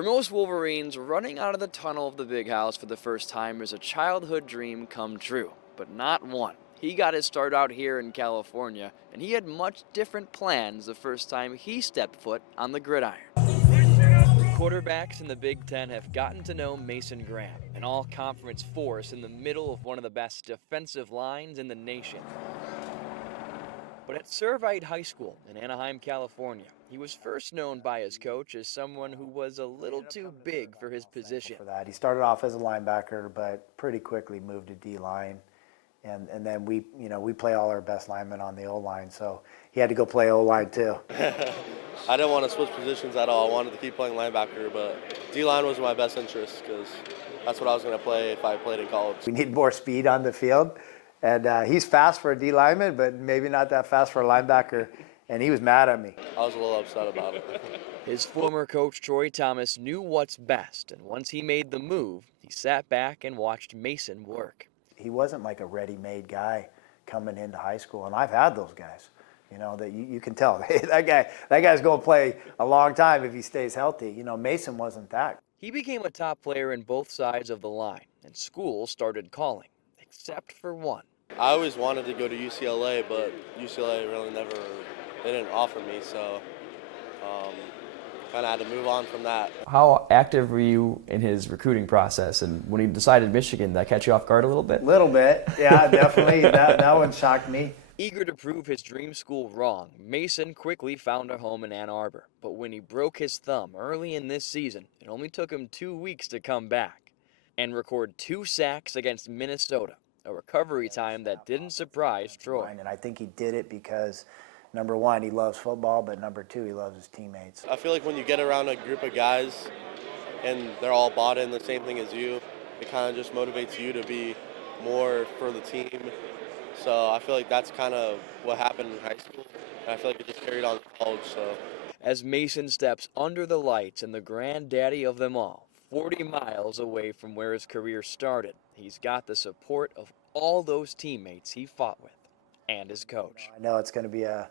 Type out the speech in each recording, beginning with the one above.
For most Wolverines, running out of the tunnel of the big house for the first time is a childhood dream come true, but not one. He got his start out here in California, and he had much different plans the first time he stepped foot on the gridiron. Quarterbacks in the Big Ten have gotten to know Mason Graham, an all-conference force in the middle of one of the best defensive lines in the nation. But at Servite High School in Anaheim, California, he was first known by his coach as someone who was a little too big for his position. For that, he started off as a linebacker, but pretty quickly moved to D-line. And then we play all our best linemen on the O-line, so he had to go play O-line too. I didn't want to switch positions at all. I wanted to keep playing linebacker, but D-line was my best interest because that's what I was going to play if I played in college. We need more speed on the field, and he's fast for a D lineman, but maybe not that fast for a linebacker, and he was mad at me. I was a little upset about it. His former coach, Troy Thomas, knew what's best, and once he made the move, he sat back and watched Mason work. He wasn't like a ready-made guy coming into high school, and I've had those guys, that you can tell, hey, that guy's going to play a long time if he stays healthy. Mason wasn't that. He became a top player in both sides of the line, and schools started calling, except for one. I always wanted to go to UCLA, but UCLA really they didn't offer me, so kind of had to move on from that. How active were you in his recruiting process? And when he decided Michigan, did that catch you off guard a little bit? Little bit, yeah, definitely. that one shocked me. Eager to prove his dream school wrong, Mason quickly found a home in Ann Arbor. But when he broke his thumb early in this season, it only took him 2 weeks to come back and record 2 sacks against Minnesota, a recovery time that didn't surprise Troy. And I think he did it because, number one, he loves football, but number two, he loves his teammates. I feel like when you get around a group of guys and they're all bought in the same thing as you, it kind of just motivates you to be more for the team. So I feel like that's kind of what happened in high school, and I feel like it just carried on to college. So as Mason steps under the lights and the granddaddy of them all, 40 miles away from where his career started, he's got the support of all those teammates he fought with and his coach. I know it's going to be a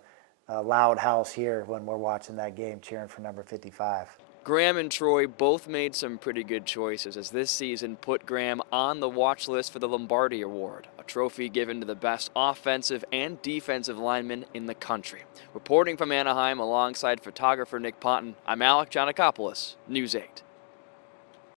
loud house here when we're watching that game cheering for number 55. Graham and Troy both made some pretty good choices as this season put Graham on the watch list for the Lombardi Award, a trophy given to the best offensive and defensive lineman in the country. Reporting from Anaheim alongside photographer Nick Ponton, I'm Alec Giannakopoulos, News 8.